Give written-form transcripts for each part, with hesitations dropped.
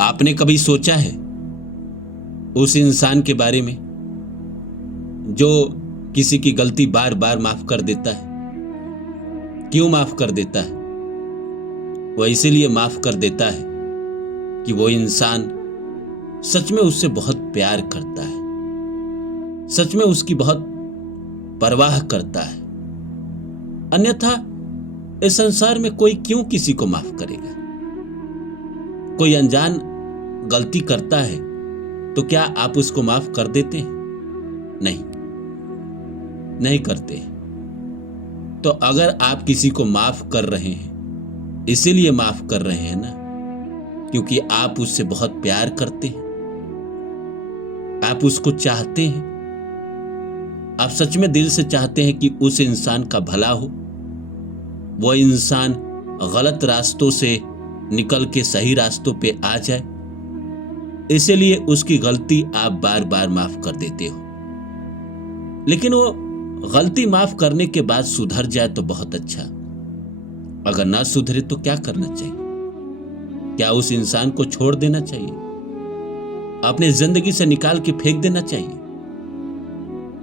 आपने कभी सोचा है उस इंसान के बारे में जो किसी की गलती बार बार माफ कर देता है? क्यों माफ कर देता है? वो इसीलिए माफ कर देता है कि वो इंसान सच में उससे बहुत प्यार करता है, सच में उसकी बहुत परवाह करता है। अन्यथा इस संसार में कोई क्यों किसी को माफ करेगा? कोई अनजान गलती करता है तो क्या आप उसको माफ कर देते हैं? नहीं करते। तो अगर आप किसी को माफ कर रहे हैं, इसीलिए माफ कर रहे हैं ना, क्योंकि आप उससे बहुत प्यार करते हैं, आप उसको चाहते हैं, आप सच में दिल से चाहते हैं कि उस इंसान का भला हो, वो इंसान गलत रास्तों से निकल के सही रास्तों पे आ जाए, इसीलिए उसकी गलती आप बार बार माफ कर देते हो। लेकिन वो गलती माफ करने के बाद सुधर जाए तो बहुत अच्छा, अगर ना सुधरे तो क्या करना चाहिए? क्या उस इंसान को छोड़ देना चाहिए? अपने जिंदगी से निकाल के फेंक देना चाहिए?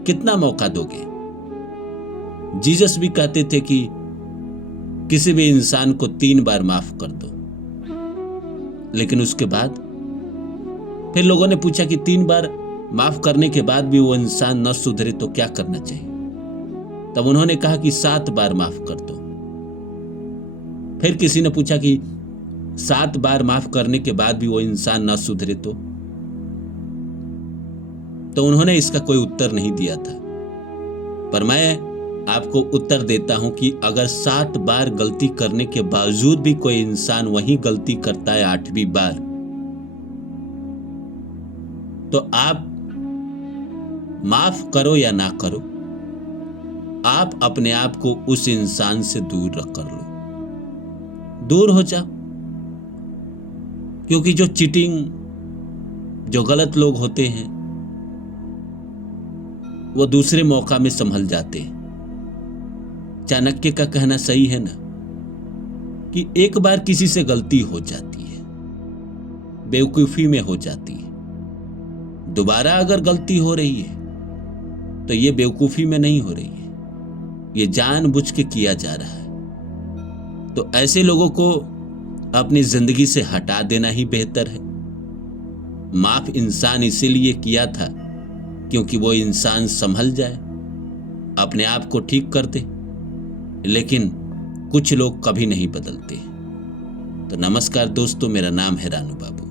कितना मौका दोगे? जीसस भी कहते थे कि किसी भी इंसान को 3 बार माफ कर दो। लेकिन उसके बाद फिर लोगों ने पूछा कि 3 बार माफ करने के बाद भी वो इंसान न सुधरे तो क्या करना चाहिए? तब उन्होंने कहा कि 7 बार माफ कर दो। फिर किसी ने पूछा कि 7 बार माफ करने के बाद भी वो इंसान न सुधरे तो उन्होंने इसका कोई उत्तर नहीं दिया था। पर मैं आपको उत्तर देता हूं कि अगर 7 बार गलती करने के बावजूद भी कोई इंसान वही गलती करता है 8वीं बार, तो आप माफ करो या ना करो, आप अपने आप को उस इंसान से दूर रख कर लो, दूर हो जाओ। क्योंकि जो चीटिंग, जो गलत लोग होते हैं, वो दूसरे मौका में संभल जाते हैं। चाणक्य का कहना सही है ना कि एक बार किसी से गलती हो जाती है, बेवकूफी में हो जाती है। दोबारा अगर गलती हो रही है तो ये बेवकूफी में नहीं हो रही है, ये जानबूझ के किया जा रहा है। तो ऐसे लोगों को अपनी जिंदगी से हटा देना ही बेहतर है। माफ इंसान इसीलिए किया था क्योंकि वो इंसान संभल जाए, अपने आप को ठीक कर दे। लेकिन कुछ लोग कभी नहीं बदलते। तो नमस्कार दोस्तों, मेरा नाम है रानू बाबू,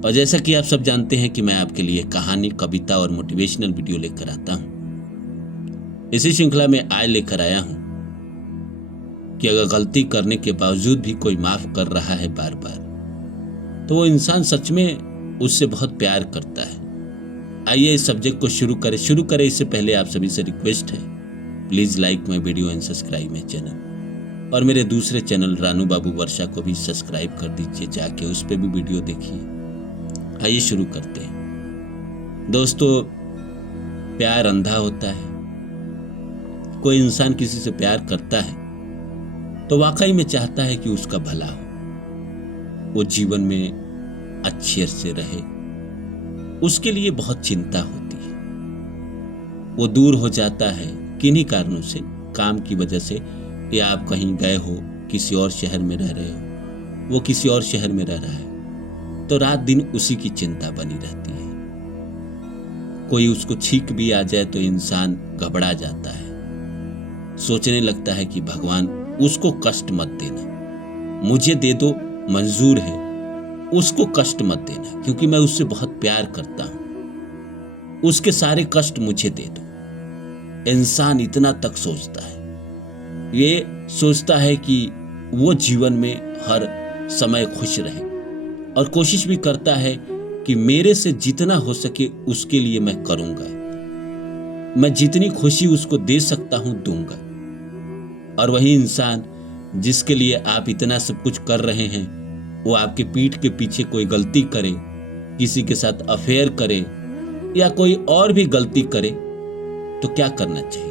और जैसा कि आप सब जानते हैं कि मैं आपके लिए कहानी, कविता और मोटिवेशनल वीडियो लेकर आता हूं। इसी श्रृंखला में आज लेकर आया हूं कि अगर गलती करने के बावजूद भी कोई माफ कर रहा है बार बार, तो वो इंसान सच में उससे बहुत प्यार करता है। आइए इस सब्जेक्ट को शुरू करें। इससे पहले आप सभी से रिक्वेस्ट है, please like my video and subscribe my channel, और मेरे दूसरे चैनल रानू बाबू वर्षा को भी सब्सक्राइब कर दीजिए, जाके उस पर भी वीडियो देखिए। आइए शुरू करते हैं। दोस्तों, प्यार अंधा होता है। कोई इंसान किसी से प्यार करता है तो वाकई में चाहता है कि उसका भला हो, वो जीवन में अच्छे से रहे। उसके लिए बहुत चिंता होती है। वो दूर हो जाता है किन्हीं कारणों से, काम की वजह से, या आप कहीं गए हो, किसी और शहर में रह रहे हो, वो किसी और शहर में रह रहा है, तो रात दिन उसी की चिंता बनी रहती है। कोई उसको छींक भी आ जाए तो इंसान घबरा जाता है, सोचने लगता है कि भगवान उसको कष्ट मत देना, मुझे दे दो, मंजूर है, उसको कष्ट मत देना, क्योंकि मैं उससे बहुत प्यार करता हूं, उसके सारे कष्ट मुझे दे दो। इंसान इतना तक सोचता है। ये सोचता है कि वो जीवन में हर समय खुश रहे, और कोशिश भी करता है कि मेरे से जितना हो सके उसके लिए मैं करूंगा, मैं जितनी खुशी उसको दे सकता हूं दूंगा। और वही इंसान जिसके लिए आप इतना सब कुछ कर रहे हैं, वो आपके पीठ के पीछे कोई गलती करे, किसी के साथ अफेयर करे या कोई और भी गलती करे, तो क्या करना चाहिए?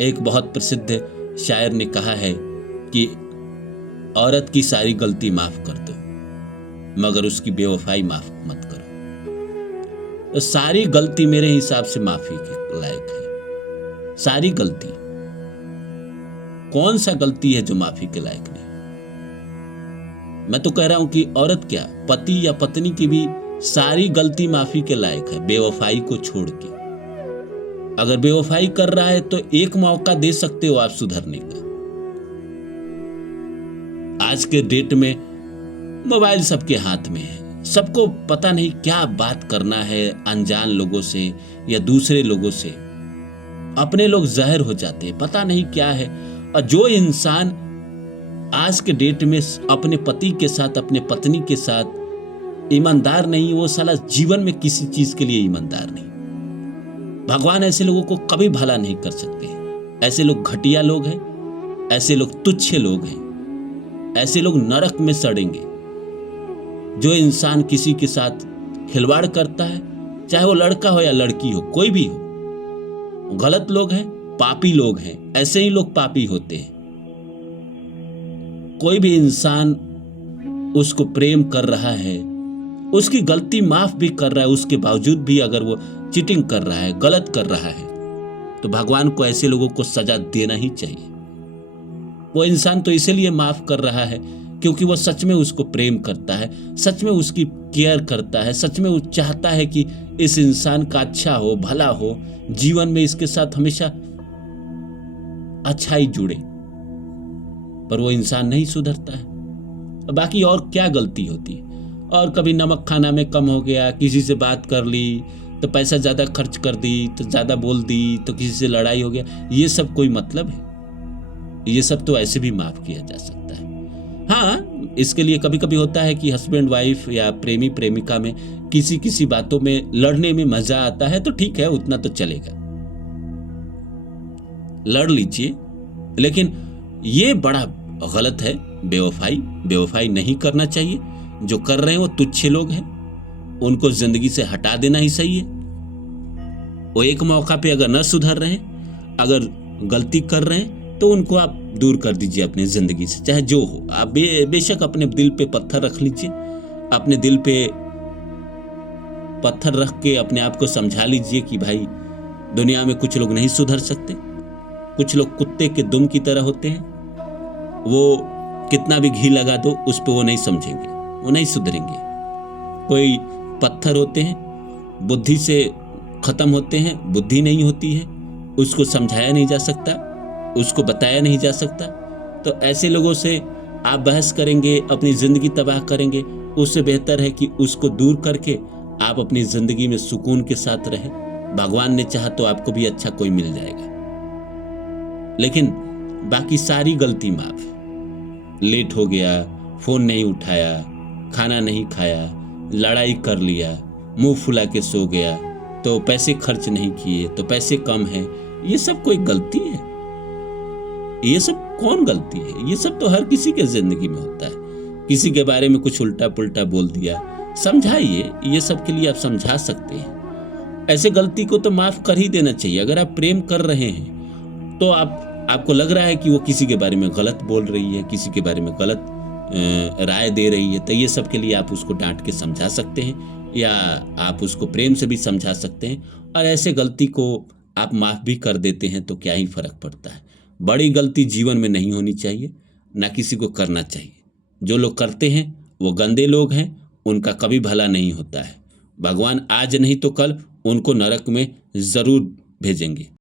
एक बहुत प्रसिद्ध शायर ने कहा है कि औरत की सारी गलती माफ कर दो, मगर उसकी बेवफाई माफ मत करो। तो सारी गलती मेरे हिसाब से माफी के लायक है। सारी गलती, कौन सा गलती है जो माफी के लायक नहीं? मैं तो कह रहा हूं कि औरत क्या, पति या पत्नी की भी सारी गलती माफी के लायक है, बेवफाई को छोड़ के। अगर बेवफाई कर रहा है तो एक मौका दे सकते हो आप सुधरने का। आज के डेट में मोबाइल सबके हाथ में है, सबको पता नहीं क्या बात करना है अनजान लोगों से या दूसरे लोगों से। अपने लोग जहर हो जाते हैं, पता नहीं क्या है। और जो इंसान आज के डेट में अपने पति के साथ, अपने पत्नी के साथ ईमानदार नहीं, वो साला जीवन में किसी चीज के लिए ईमानदार नहीं। भगवान ऐसे लोगों को कभी भला नहीं कर सकते। ऐसे लोग घटिया लोग हैं, ऐसे लोग तुच्छ लोग हैं, ऐसे लोग नरक में सड़ेंगे। जो इंसान किसी के साथ खिलवाड़ करता है, चाहे वो लड़का हो या लड़की हो, कोई भी हो, गलत लोग हैं, पापी लोग हैं। ऐसे ही लोग पापी होते हैं। कोई भी इंसान उसको प्रेम कर रहा है, उसकी गलती माफ भी कर रहा है, उसके बावजूद भी अगर वो चीटिंग कर रहा है, गलत कर रहा है, तो भगवान को ऐसे लोगों को सजा देना ही चाहिए। वो इंसान तो इसीलिए माफ कर रहा है क्योंकि वो सच में उसको प्रेम करता है, सच में उसकी केयर करता है, सच में वो चाहता है कि इस इंसान का अच्छा हो, भला हो, जीवन में इसके साथ हमेशा अच्छाई जुड़े। पर वो इंसान नहीं सुधरता है। बाकी और क्या गलती होती है? और कभी नमक खाना में कम हो गया, किसी से बात कर ली तो पैसा ज्यादा खर्च कर दी, तो ज्यादा बोल दी, तो किसी से लड़ाई हो गया, ये सब कोई मतलब है? ये सब तो ऐसे भी माफ किया जा सकता है। हाँ, इसके लिए कभी कभी होता है कि हस्बैंड वाइफ या प्रेमी प्रेमिका में किसी किसी बातों में लड़ने में मजा आता है, तो ठीक है, उतना तो चलेगा, लड़ लीजिए। लेकिन ये बड़ा गलत है, बेवफाई नहीं करना चाहिए। जो कर रहे हैं वो तुच्छ लोग हैं, उनको जिंदगी से हटा देना ही सही है। वो एक मौका पे अगर न सुधर रहे हैं, अगर गलती कर रहे हैं, तो उनको आप दूर कर दीजिए अपनी जिंदगी से, चाहे जो हो। आप बेशक अपने दिल पे पत्थर रख लीजिए, अपने दिल पे पत्थर रख के अपने आप को समझा लीजिए कि भाई दुनिया में कुछ लोग नहीं सुधर सकते, कुछ लोग कुत्ते के दुम की तरह होते हैं। वो कितना भी घी लगा दो उस पे वो नहीं समझेंगे, वो नहीं सुधरेंगे। कोई पत्थर होते हैं, बुद्धि से खत्म होते हैं, बुद्धि नहीं होती है, उसको समझाया नहीं जा सकता, उसको बताया नहीं जा सकता। तो ऐसे लोगों से आप बहस करेंगे, अपनी जिंदगी तबाह करेंगे। उससे बेहतर है कि उसको दूर करके आप अपनी जिंदगी में सुकून के साथ रहें। भगवान ने चाहा तो आपको भी अच्छा कोई मिल जाएगा। लेकिन बाकी सारी गलती माफ। लेट हो गया, फोन नहीं उठाया, खाना नहीं खाया, लड़ाई कर लिया, मुंह फुला के सो गया, तो पैसे खर्च नहीं किए, तो पैसे कम है, ये सब कोई गलती है? ये सब कौन गलती है? ये सब तो हर किसी के जिंदगी में होता है। किसी के बारे में कुछ उल्टा पुल्टा बोल दिया, समझाइए, ये सब के लिए आप समझा सकते हैं। ऐसे गलती को तो माफ कर ही देना चाहिए। अगर आप प्रेम कर रहे हैं तो आपको लग रहा है कि वो किसी के बारे में गलत बोल रही है, किसी के बारे में गलत राय दे रही है, तो ये सब के लिए आप उसको डांट के समझा सकते हैं, या आप उसको प्रेम से भी समझा सकते हैं। और ऐसे गलती को आप माफ भी कर देते हैं तो क्या ही फर्क पड़ता है। बड़ी गलती जीवन में नहीं होनी चाहिए, ना किसी को करना चाहिए। जो लोग करते हैं वो गंदे लोग हैं, उनका कभी भला नहीं होता है। भगवान आज नहीं तो कल उनको नरक में जरूर भेजेंगे।